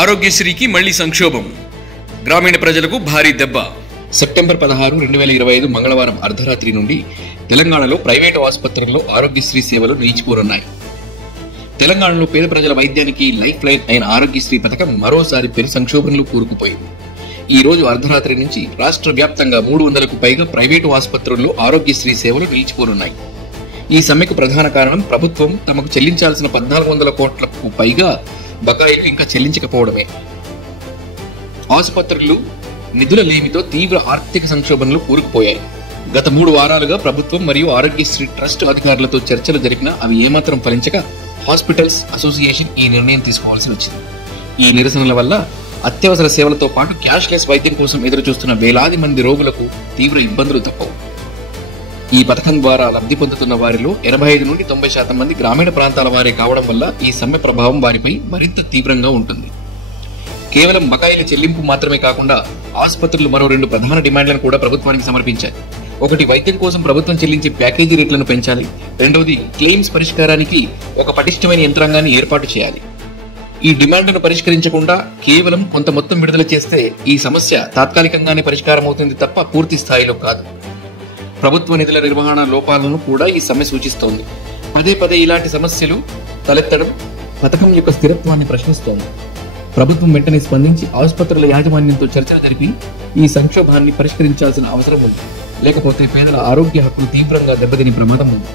ఆరోగ్యశ్రీకి మళ్లీ సంక్షోభం. గ్రామీణ ప్రజలకు భారీ దెబ్బ. సెప్టెంబర్ 16, 2025 మంగళవారం అర్ధరాత్రి నుండి తెలంగాణలో ప్రైవేటు ఆసుపత్రుల్లో ఆరోగ్యశ్రీ సేవలు నిలిచిపోనున్నాయి. తెలంగాణలో పేద ప్రజల వైద్యానికి లైఫ్ లైన్ అయిన ఆరోగ్యశ్రీ పథకం మరోసారి పెను సంక్షోభంలో కూరుకుపోయింది. ఈ రోజు అర్ధరాత్రి నుంచి రాష్ట్ర వ్యాప్తంగా 300కు పైగా ప్రైవేటు ఆసుపత్రుల్లో ఆరోగ్యశ్రీ సేవలు నిలిచిపోనున్నాయి. ఈ సమ్మెకు ప్రధాన కారణం ప్రభుత్వం తమకు చెల్లించాల్సిన 1400 కోట్లకు పైగా బకాయిలు ఇంకా చెల్లించకపోవడమే. ఆసుపత్రులు నిధుల లేమితో తీవ్ర ఆర్థిక సంక్షోభంలో కూరుకుపోయాయి. గత 3 వారాలుగా ప్రభుత్వం మరియు ఆరోగ్యశ్రీ ట్రస్ట్ అధికారులతో చర్చలు జరిపినా అవి ఏమాత్రం ఫలించక హాస్పిటల్స్ అసోసియేషన్ ఈ నిర్ణయం తీసుకోవాల్సి వచ్చింది. ఈ నిరసనల వల్ల అత్యవసర సేవలతో పాటు క్యాష్లెస్ వైద్యం కోసం ఎదురు చూస్తున్న వేలాది మంది రోగులకు తీవ్ర ఇబ్బందులు తప్పవు. ఈ పథకం ద్వారా లబ్ధి పొందుతున్న వారిలో 85 నుండి 90% మంది గ్రామీణ ప్రాంతాల వారే కావడం వల్ల ఈ సమ్మె ప్రభావం వారిపై మరింత తీవ్రంగా ఉంటుంది. కేవలం బకాయిల చెల్లింపు మాత్రమే కాకుండా ఆసుపత్రులు మరో 2 ప్రధాన డిమాండ్లను కూడా ప్రభుత్వానికి సమర్పించాయి. ఒకటి, వైద్యం కోసం ప్రభుత్వం చెల్లించే ప్యాకేజీ రేట్లను పెంచాలి. రెండవది, క్లెయిమ్స్ పరిష్కారానికి ఒక పటిష్టమైన యంత్రాంగాన్ని ఏర్పాటు చేయాలి. ఈ డిమాండ్ను పరిష్కరించకుండా కేవలం కొంత మొత్తం విడుదల చేస్తే ఈ సమస్య తాత్కాలికంగానే పరిష్కారం అవుతుంది తప్ప పూర్తి స్థాయిలో కాదు. ప్రభుత్వ నిధుల నిర్వహణ లోపాలను కూడా ఈ సమ్మె సూచిస్తోంది. పదే పదే ఇలాంటి సమస్యలు తలెత్తడం పథకం యొక్క స్థిరత్వాన్ని ప్రశ్నిస్తోంది. ప్రభుత్వం వెంటనే స్పందించి ఆసుపత్రుల యాజమాన్యంతో చర్చలు జరిపి ఈ సంక్షోభాన్ని పరిష్కరించాల్సిన అవసరం ఉంది. లేకపోతే పేదల ఆరోగ్య హక్కులు తీవ్రంగా దెబ్బతినే ప్రమాదం ఉంది.